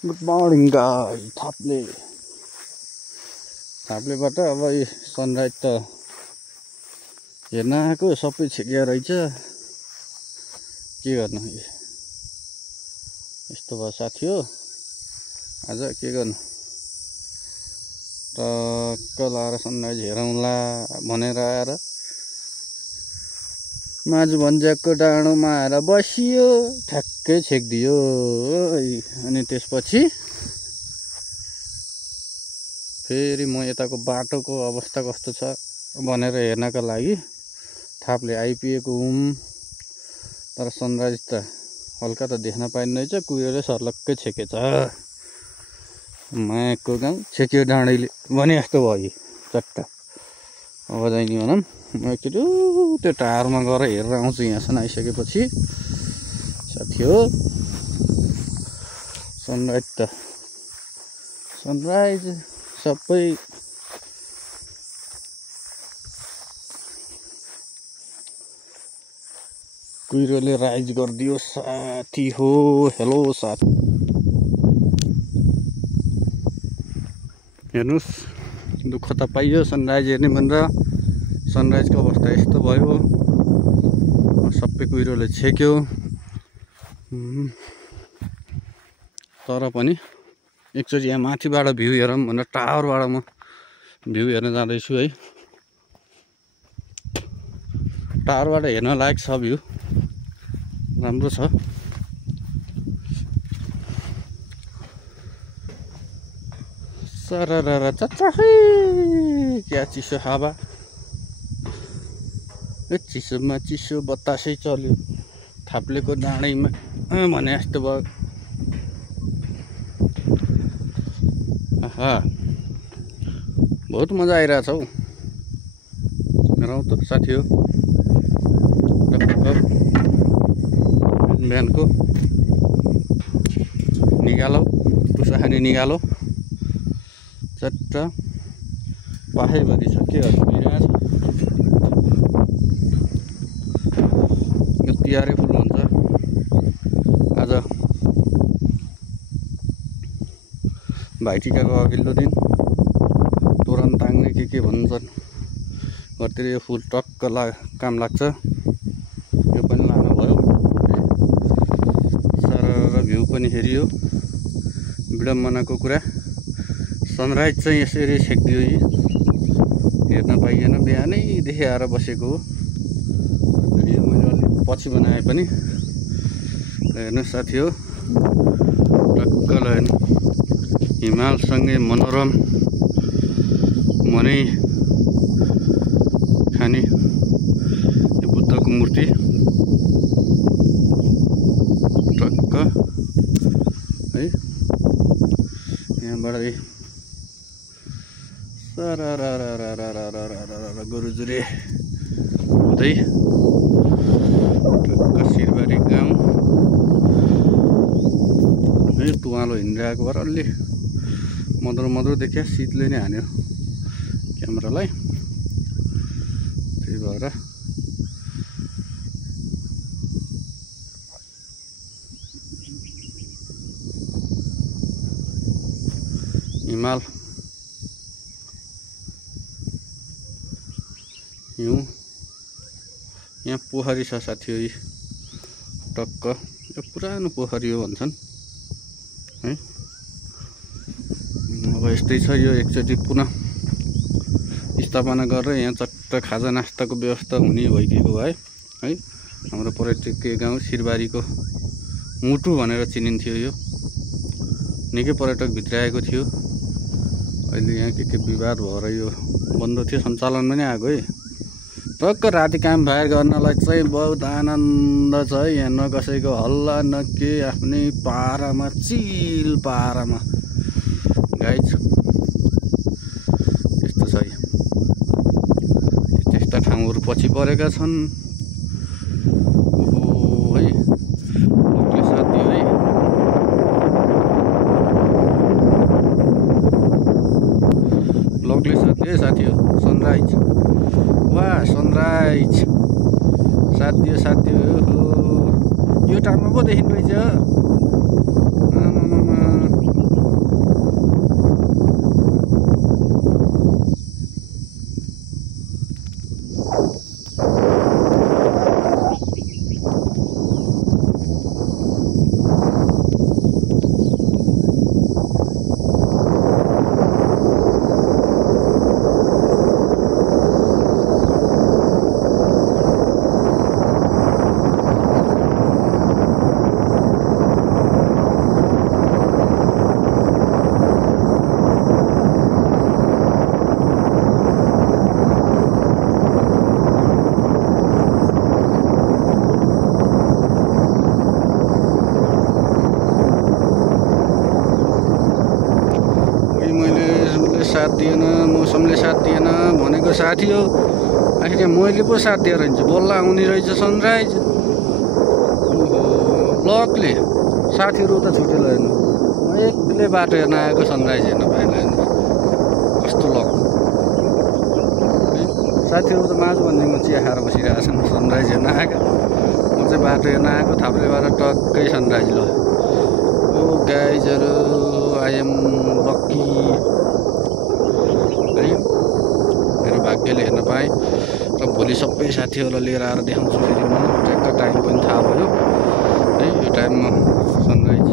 Good morning guys. थाप्लेबाट अब यो sunrise त हेर्न आएको सबै छेकिया रहेछ। के गर्नु यस्तो भयो साथी हो। आज के गर्नु टक्क लाएर सनराइज हेरौँला भनेर आएर माझ भन्ज्याकको डाँडोमा आएर बसियो, ठ्याक्कै छेकिदियो। अनि त्यसपछि फेरि म यताको बाटोको अवस्था कस्तो छ भनेर हेर्नका लागि थाप्ले आइपुगेको हुँ। तर सनराइज त हल्का त देख्न पाइँदैन रहेछ, कुहिरोले सर्लक्कै छेकेछ। मायाको गाउँ छेक्यो डाँडैले भने जस्तो भयो चट्ट। अब जाइनी भनौँ म एकचोटि त्यो टारमा गएर हेरेर आउँछु। यहाँसम्म आइसकेपछि साथी हो सनराइज सबै कुहिरोले राइज गरिदियो साथी हो। हेलो साथी, हेर्नुहोस् दुःख त पाइयो सनराइज हेर्ने भनेर। सनराइजको अवस्था यस्तो भयो, सबै कुहिरोले छेक्यो। तर पनि एकचोटि यहाँ माथिबाट भ्यू हेरौँ भनेर टावरबाट म भ्यू हेर्न जाँदैछु है। टावरबाट हेर्न लायक छ, भ्यू राम्रो छ। सररर चच्चाखै क्या चिसो हावा, चिसोमा चिसो बतासै चल्यो थाप्लेको डाँडैमा भने जस्तो भयो। आहा बहुत मजा आइरहेछ हौ। हेरौँ त साथी हो बिहानको निकालो टुसाखानी निकालो चट्ट पाखैभरि छ। के भइरहेछ यो तिहारै फुल हुन्छ आज। भाइटिकाको अघिल्लो दिन तोरण ताङ्ने के भन्छन् घरतिर यो फुल टक्क काम लाग्छ। यो पनि लानु भयो। सरर भ्यू पनि हेरियो। विडम्बनाको कुरा सनराइज चाहिँ यसरी छेकिदियो। हेर्न पाइएन, बिहानैदेखि आएर बसेको हो। भिडियो मैले अलिक पछि बनाए पनि हेर्नुहोस् साथी हो टक्क हेर्नु। हिमालसँगै मनोरम मनै खाने यो बुद्धको मूर्ति टक्क है। यहाँबाट गोरुजुरे हुँदै टक्क सिरबारी गाउँ है। तुवालो हिँडिरहेको भएर अलि मधुरो देखियो। शीतले नै हान्यो क्यामेरालाई, त्यही भएर हिमाल हिउँ। यहाँ पोखरी छ साथी हो टक्क। यो पुरानो पोखरी हो भन्छन् है। अब यस्तै छ यो। एकचोटि पुनः स्थापना गरेर यहाँ चट्ट खाजा नास्ताको व्यवस्था हुने भइदिएको है। हाम्रो पर्यटकीय गाउँ सिरबारीको मुटु भनेर चिनिन्थ्यो। यो निकै पर्यटक भित्र आएको थियो। अहिले यहाँ के विवाद भएर यो बन्द थियो, सञ्चालन पनि आएको है। टक्क राति काम फायर गर्नलाई चाहिँ बहुत आनन्द छ है। यहाँ न कसैको हल्ला न के, आफ्नै पारामा चिल पारामा गाइज यस्तो छ। त्यस्ता ठाउँहरू पछि परेका छन् है। लोकले साथ दियो है। लोकले साथ दियो साथी हो। सनराइज वाह सनराइज साथ दियो यो टाइममा पो देखिनु रहेछ। साथ दिएन, मौसमले साथ दिएन भनेको साथी हो। आखिर मैले पो साथ दिएर हिँड्छु, बल्ल आउने रहेछ सनराइज। लकले साथीहरू त छुटेर हेर्नु, एक्लै बाटो हेर्न आएको सनराइज हेर्न पाएन। कस्तो लक। साथीहरू त माझ भन्नेमा चिया खाएर बसिरहेको छन्, सनराइज हेर्न आएको। म चाहिँ बाटो हेर्न आएको, थाप्लेबाट टक्कै सनराइज। ल ओ गाइजहरू, आई एम लक्की है, मेरो भाग्यले हेर्न पाएँ। र भोलि सबै साथीहरूलाई लिएर आएर देखाउँछु फेरि म। ट्र्याकको टाइम पनि थाहा भयो है, यो टाइममा सनराइज